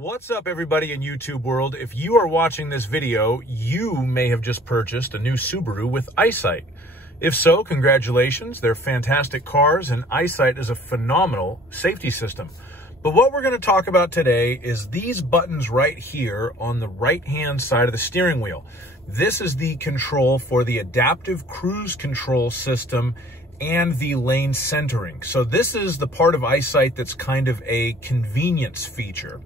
What's up, everybody in YouTube world? If you are watching this video, you may have just purchased a new Subaru with Eyesight. If so, congratulations. They're fantastic cars, and Eyesight is a phenomenal safety system. But what we're going to talk about today is these buttons right here on the right-hand side of the steering wheel. This is the control for the adaptive cruise control system and the lane centering. So this is the part of Eyesight that's kind of a convenience feature.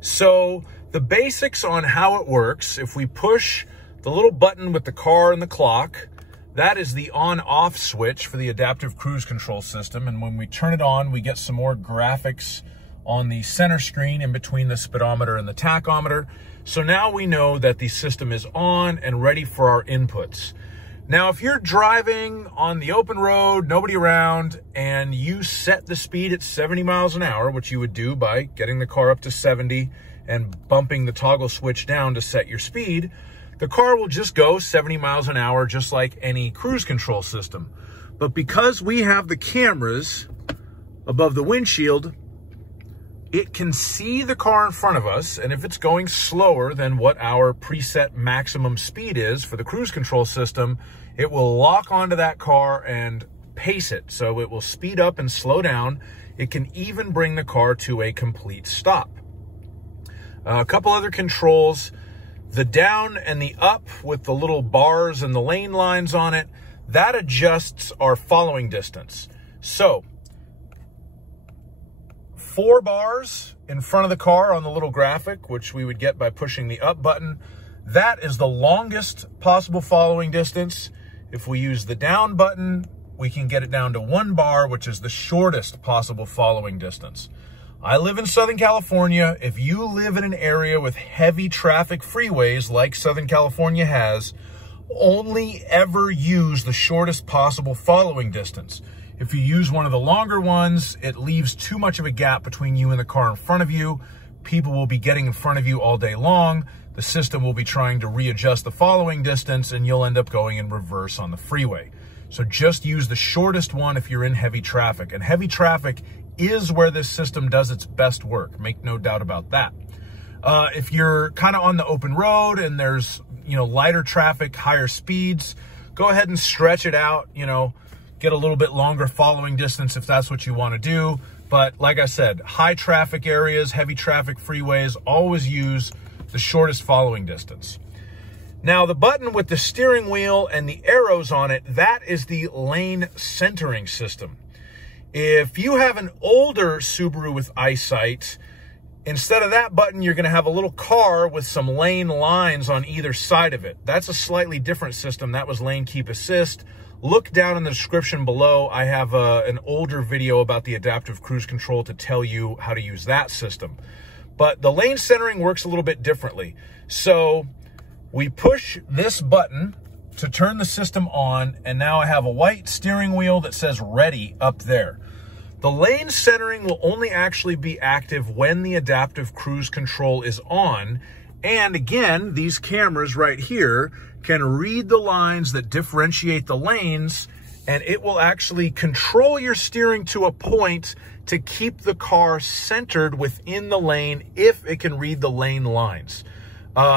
So the basics on how it works, if we push the little button with the car and the clock, that is the on-off switch for the adaptive cruise control system. And when we turn it on, we get some more graphics on the center screen in between the speedometer and the tachometer. So now we know that the system is on and ready for our inputs. Now, if you're driving on the open road, nobody around, and you set the speed at 70 miles an hour, which you would do by getting the car up to 70 and bumping the toggle switch down to set your speed, the car will just go 70 miles an hour just like any cruise control system. But because we have the cameras above the windshield, it can see the car in front of us, and if it's going slower than what our preset maximum speed is for the cruise control system, it will lock onto that car and pace it. So it will speed up and slow down. It can even bring the car to a complete stop. A couple other controls, the down and the up with the little bars and the lane lines on it, that adjusts our following distance. So 4 bars in front of the car on the little graphic, which we would get by pushing the up button, that is the longest possible following distance. If we use the down button, we can get it down to 1 bar, which is the shortest possible following distance. I live in Southern California. If you live in an area with heavy traffic freeways like Southern California has, only ever use the shortest possible following distance. If you use one of the longer ones, it leaves too much of a gap between you and the car in front of you. People will be getting in front of you all day long. The system will be trying to readjust the following distance, and you'll end up going in reverse on the freeway. So just use the shortest one if you're in heavy traffic. And heavy traffic is where this system does its best work. Make no doubt about that. If you're kind of on the open road and there's, lighter traffic, higher speeds, go ahead and stretch it out, get a little bit longer following distance if that's what you want to do. But like I said, high traffic areas, heavy traffic freeways, always use the shortest following distance. Now, the button with the steering wheel and the arrows on it, that is the lane centering system. If you have an older Subaru with Eyesight, instead of that button, you're going to have a little car with some lane lines on either side of it. That's a slightly different system. That was lane keep assist. Look down in the description below. I have an older video about the adaptive cruise control to tell you how to use that system. But the lane centering works a little bit differently. So we push this button to turn the system on, and now I have a white steering wheel that says ready up there. The lane centering will only actually be active when the adaptive cruise control is on. And again, these cameras right here can read the lines that differentiate the lanes, and it will actually control your steering to a point to keep the car centered within the lane if it can read the lane lines.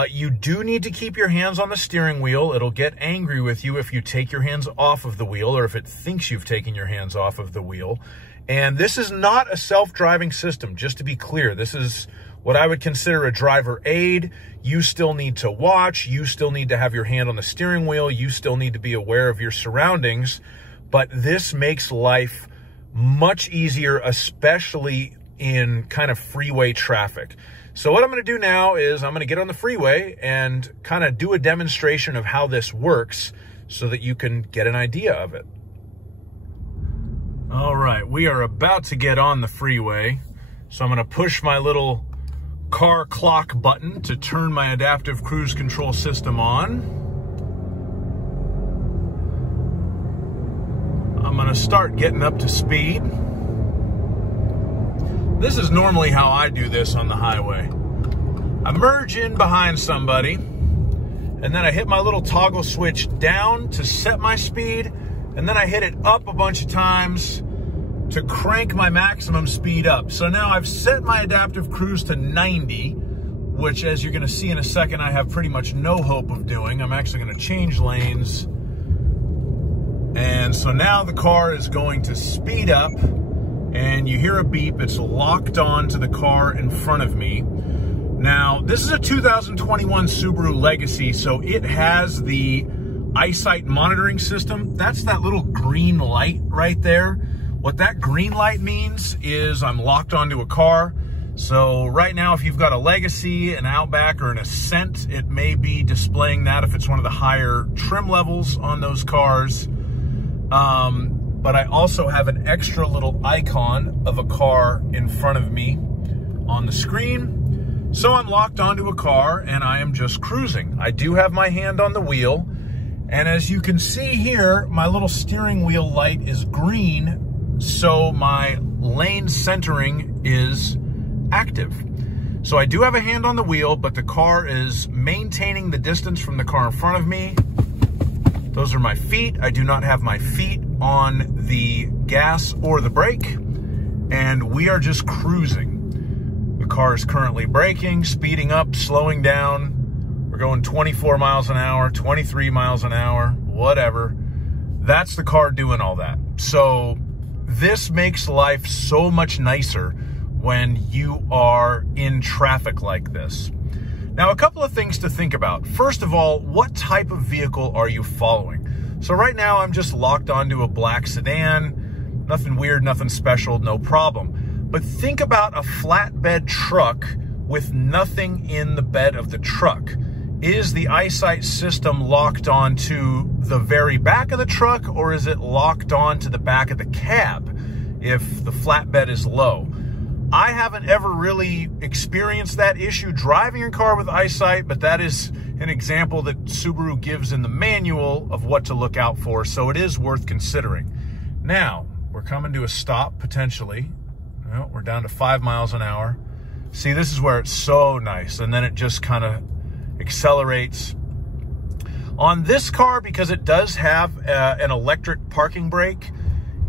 You do need to keep your hands on the steering wheel. It'll get angry with you if you take your hands off of the wheel, or if it thinks you've taken your hands off of the wheel. And this is not a self-driving system, just to be clear. This is what I would consider a driver aid. You still need to watch. You still need to have your hand on the steering wheel. You still need to be aware of your surroundings. But this makes life much easier, especially in kind of freeway traffic. So what I'm going to do now is I'm going to get on the freeway and kind of do a demonstration of how this works so that you can get an idea of it. All right, we are about to get on the freeway. So I'm going to push my little car clock button to turn my adaptive cruise control system on. I'm going to start getting up to speed. This is normally how I do this on the highway. I merge in behind somebody, and then I hit my little toggle switch down to set my speed, and then I hit it up a bunch of times to crank my maximum speed up. So now I've set my adaptive cruise to 90, which, as you're gonna see in a second, I have pretty much no hope of doing. I'm actually gonna change lanes. And so now the car is going to speed up, and you hear a beep. It's locked on to the car in front of me. Now, this is a 2021 Subaru Legacy, so it has the Eyesight Monitoring system. That's that little green light right there. What that green light means is I'm locked onto a car. So right now, if you've got a Legacy, an Outback, or an Ascent, it may be displaying that if it's one of the higher trim levels on those cars. But I also have an extra little icon of a car in front of me on the screen. So I'm locked onto a car and I am just cruising. I do have my hand on the wheel. And as you can see here, my little steering wheel light is green. So my lane centering is active. So I do have a hand on the wheel, but the car is maintaining the distance from the car in front of me. Those are my feet. I do not have my feet on the gas or the brake, and we are just cruising. The car is currently braking, speeding up, slowing down. We're going 24 miles an hour, 23 miles an hour, whatever. That's the car doing all that. So this makes life so much nicer when you are in traffic like this. Now, a couple of things to think about. First of all, what type of vehicle are you following? So right now, I'm just locked onto a black sedan. Nothing weird, nothing special, no problem. But think about a flatbed truck with nothing in the bed of the truck. Is the Eyesight system locked onto the very back of the truck, or is it locked onto the back of the cab if the flatbed is low? I haven't ever really experienced that issue driving a car with Eyesight, but that is an example that Subaru gives in the manual of what to look out for, so it is worth considering. Now, we're coming to a stop, potentially. Well, we're down to 5 miles an hour. See, this is where it's so nice, and then it just kind of accelerates. On this car, because it does have an electric parking brake,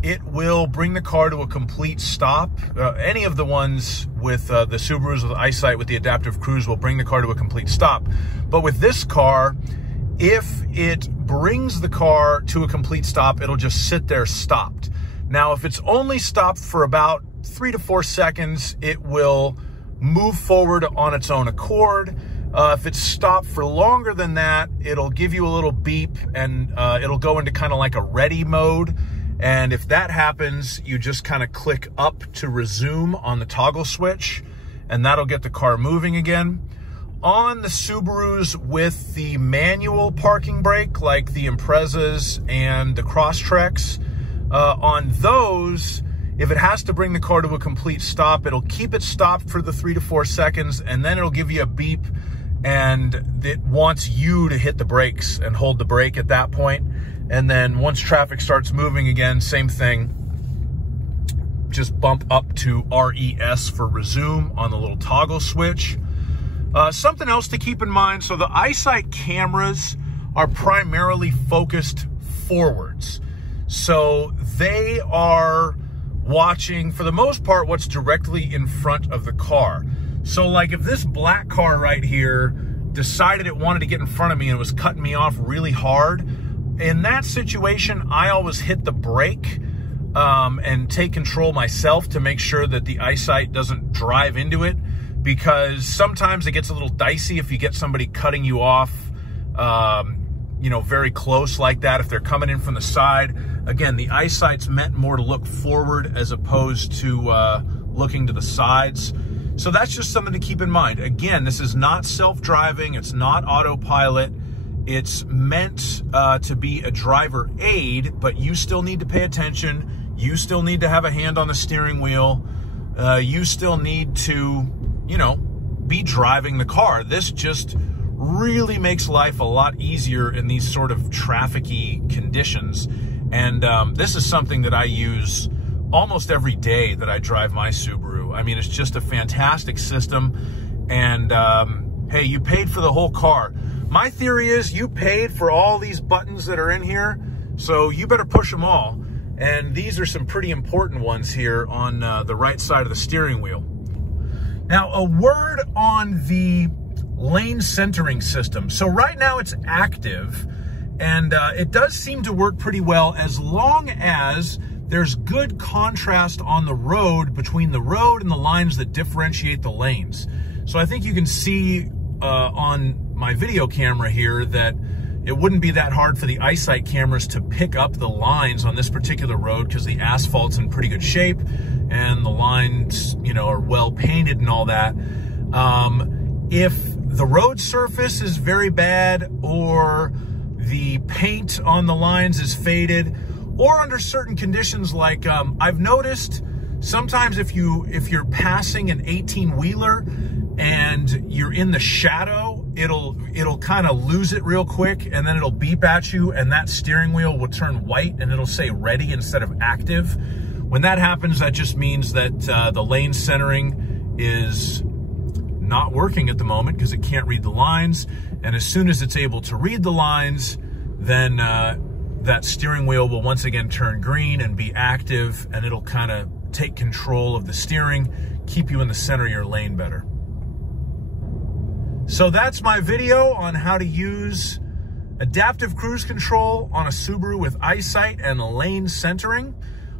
it will bring the car to a complete stop. Any of the ones with the Subarus with Eyesight with the adaptive cruise will bring the car to a complete stop. But with this car, if it brings the car to a complete stop, it'll just sit there stopped. Now, if it's only stopped for about 3 to 4 seconds, it will move forward on its own accord. If it's stopped for longer than that, it'll give you a little beep and it'll go into kind of like a ready mode. And if that happens, you just kind of click up to resume on the toggle switch, and that'll get the car moving again. On the Subarus with the manual parking brake, like the Imprezas and the Crosstreks, on those, if it has to bring the car to a complete stop, it'll keep it stopped for the 3 to 4 seconds, and then it'll give you a beep, and it wants you to hit the brakes and hold the brake at that point. And then once traffic starts moving again, same thing. Just bump up to RES for resume on the little toggle switch. Something else to keep in mind. So the Eyesight cameras are primarily focused forwards. So they are watching, for the most part, what's directly in front of the car. So like if this black car right here decided it wanted to get in front of me and was cutting me off really hard, in that situation, I always hit the brake and take control myself to make sure that the Eyesight doesn't drive into it, because sometimes it gets a little dicey if you get somebody cutting you off, you know, very close like that, if they're coming in from the side. Again, the Eyesight's meant more to look forward as opposed to looking to the sides. So that's just something to keep in mind. Again, this is not self-driving. It's not autopilot. It's meant to be a driver aid, but you still need to pay attention. You still need to have a hand on the steering wheel. You still need to, you know, be driving the car. This just really makes life a lot easier in these sort of traffic-y conditions. And this is something that I use almost every day that I drive my Subaru. I mean, it's just a fantastic system. And hey, you paid for the whole car. My theory is you paid for all these buttons that are in here, so you better push them all. And these are some pretty important ones here on the right side of the steering wheel. Now, a word on the lane centering system. So right now it's active, and it does seem to work pretty well as long as there's good contrast on the road between the road and the lines that differentiate the lanes. So I think you can see on my video camera here that it wouldn't be that hard for the Eyesight cameras to pick up the lines on this particular road because the asphalt's in pretty good shape and the lines, you know, are well painted and all that. If the road surface is very bad, or the paint on the lines is faded, or under certain conditions, like I've noticed sometimes if you're passing an 18-wheeler and you're in the shadow, it'll kind of lose it real quick, and then it'll beep at you, and that steering wheel will turn white and it'll say ready instead of active. When that happens, that just means that the lane centering is not working at the moment because it can't read the lines. And as soon as it's able to read the lines, then that steering wheel will once again turn green and be active, and it'll kind of take control of the steering, keep you in the center of your lane better. So that's my video on how to use adaptive cruise control on a Subaru with Eyesight and lane centering.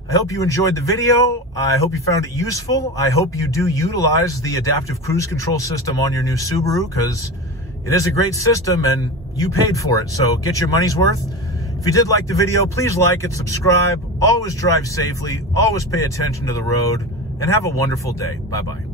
I hope you enjoyed the video. I hope you found it useful. I hope you do utilize the adaptive cruise control system on your new Subaru, because it is a great system and you paid for it, so get your money's worth. If you did like the video, please like it, subscribe, always drive safely, always pay attention to the road, and have a wonderful day. Bye-bye.